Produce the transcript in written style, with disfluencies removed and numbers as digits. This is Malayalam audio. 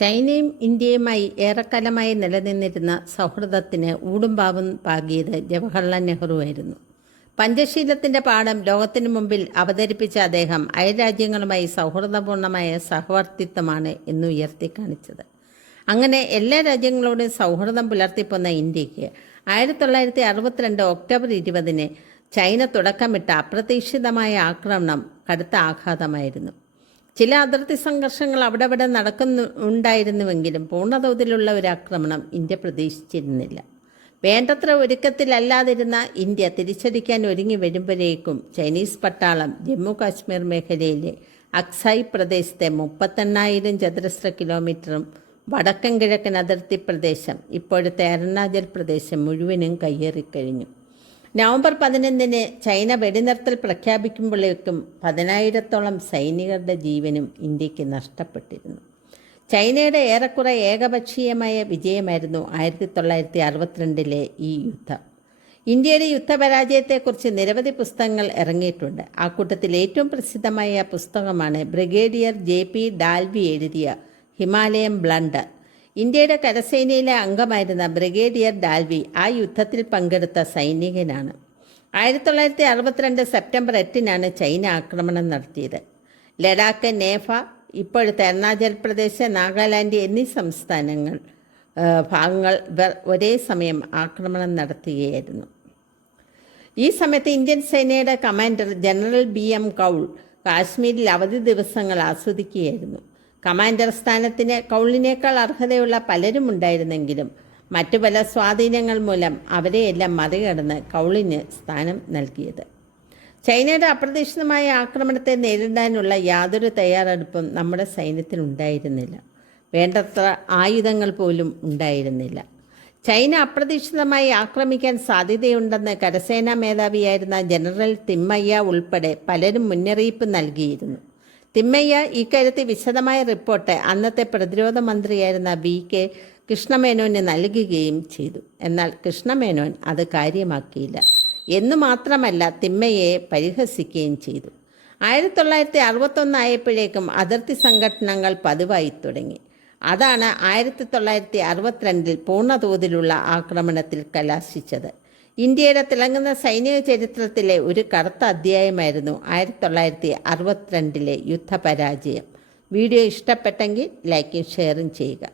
ചൈനയും ഇന്ത്യയുമായി ഏറെക്കാലമായി നിലനിന്നിരുന്ന സൗഹൃദത്തിന് ഊടുംപാവും പാകിയത് ജവഹർലാൽ നെഹ്റുവായിരുന്നു. പഞ്ചശീലത്തിൻ്റെ പാഠം ലോകത്തിനു മുമ്പിൽ അവതരിപ്പിച്ച അദ്ദേഹം അയൽരാജ്യങ്ങളുമായി സൗഹൃദപൂർണമായ സഹവർത്തിത്വമാണ് എന്ന് ഉയർത്തിക്കാണിച്ചത്. അങ്ങനെ എല്ലാ രാജ്യങ്ങളോടും സൗഹൃദം പുലർത്തിപ്പോന്ന ഇന്ത്യക്ക് 1962 ഒക്ടോബർ 20 ചൈന തുടക്കമിട്ട അപ്രതീക്ഷിതമായ ആക്രമണം കടുത്ത ആഘാതമായിരുന്നു. ചില അതിർത്തി സംഘർഷങ്ങൾ അവിടെ ഉണ്ടായിരുന്നുവെങ്കിലും പൂർണ്ണതോതിലുള്ള ഒരു ആക്രമണം ഇന്ത്യ പ്രതീക്ഷിച്ചിരുന്നില്ല. വേണ്ടത്ര ഒരുക്കത്തിലല്ലാതിരുന്ന ഇന്ത്യ തിരിച്ചടിക്കാൻ ഒരുങ്ങി വരുമ്പോഴേക്കും ചൈനീസ് പട്ടാളം ജമ്മു കാശ്മീർ മേഖലയിലെ അക്സായി പ്രദേശത്തെ 38,000 ചതുരശ്ര കിലോമീറ്ററും വടക്കൻ കിഴക്കൻ അതിർത്തി പ്രദേശം ഇപ്പോഴത്തെ അരുണാചൽ പ്രദേശം മുഴുവനും കയ്യേറിക്കഴിഞ്ഞു. നവംബർ 11 ചൈന വെടിനിർത്തൽ പ്രഖ്യാപിക്കുമ്പോഴേക്കും 10,000-ഓളം സൈനികരുടെ ജീവനും ഇന്ത്യക്ക് നഷ്ടപ്പെട്ടിരുന്നു. ചൈനയുടെ ഏറെക്കുറെ ഏകപക്ഷീയമായ വിജയമായിരുന്നു 1962 ഈ യുദ്ധം. ഇന്ത്യയുടെ യുദ്ധപരാജയത്തെക്കുറിച്ച് നിരവധി പുസ്തകങ്ങൾ ഇറങ്ങിയിട്ടുണ്ട്. ആ കൂട്ടത്തിൽ ഏറ്റവും പ്രസിദ്ധമായ പുസ്തകമാണ് ബ്രിഗേഡിയർ JP ഡാൽവി എഴുതിയ ഹിമാലയൻ ബ്ലണ്ടർ. ഇന്ത്യയുടെ കരസേനയിലെ അംഗമായിരുന്ന ബ്രിഗേഡിയർ ഡാൽവി ആ യുദ്ധത്തിൽ പങ്കെടുത്ത സൈനികനാണ്. 1962 സെപ്റ്റംബർ 8 ചൈന ആക്രമണം നടത്തിയത്. ലഡാക്ക്, നേഫ, ഇപ്പോഴത്തെ അരുണാചൽ പ്രദേശ്, നാഗാലാൻഡ് എന്നീ ഭാഗങ്ങൾ ഇവർ ഒരേ സമയം ആക്രമണം നടത്തുകയായിരുന്നു. ഈ സമയത്ത് ഇന്ത്യൻ സേനയുടെ കമാൻഡർ ജനറൽ BM കൗൾ കാശ്മീരിൽ അവധി ദിവസങ്ങൾ ആസ്വദിക്കുകയായിരുന്നു. കമാൻഡർ സ്ഥാനത്തിന് കൗളിനേക്കാൾ അർഹതയുള്ള പലരും ഉണ്ടായിരുന്നെങ്കിലും മറ്റു പല സ്വാധീനങ്ങൾ മൂലം അവരെയെല്ലാം മറികടന്ന് കൗളിന് സ്ഥാനം നൽകിയത്. ചൈനയുടെ അപ്രതീക്ഷിതമായ ആക്രമണത്തെ നേരിടാനുള്ള യാതൊരു തയ്യാറെടുപ്പും നമ്മുടെ സൈന്യത്തിനുണ്ടായിരുന്നില്ല. വേണ്ടത്ര ആയുധങ്ങൾ പോലും ഉണ്ടായിരുന്നില്ല. ചൈന അപ്രതീക്ഷിതമായി ആക്രമിക്കാൻ സാധ്യതയുണ്ടെന്ന് കരസേനാ മേധാവിയായിരുന്ന ജനറൽ തിമ്മയ്യ ഉൾപ്പെടെ പലരും മുന്നറിയിപ്പ് നൽകിയിരുന്നു. തിമ്മയ്യ ഇക്കാര്യത്തിൽ വിശദമായ റിപ്പോർട്ട് അന്നത്തെ പ്രതിരോധ മന്ത്രിയായിരുന്ന VK കൃഷ്ണമേനോന് നൽകുകയും ചെയ്തു. എന്നാൽ കൃഷ്ണമേനോൻ അത് കാര്യമാക്കിയില്ല എന്നു മാത്രമല്ല തിമ്മയ്യയെ പരിഹസിക്കുകയും ചെയ്തു. 1961 ആയപ്പോഴേക്കും അതിർത്തി സംഘടനകൾ പതിവായി തുടങ്ങി. അതാണ് 1962 പൂർണ്ണതോതിലുള്ള ആക്രമണത്തിൽ കലാശിച്ചത്. ഇന്ത്യയുടെ തിളങ്ങുന്ന സൈനിക ചരിത്രത്തിലെ ഒരു കറുത്ത അധ്യായമായിരുന്നു 1962 യുദ്ധപരാജയം. വീഡിയോ ഇഷ്ടപ്പെട്ടെങ്കിൽ ലൈക്കും ഷെയറും ചെയ്യുക.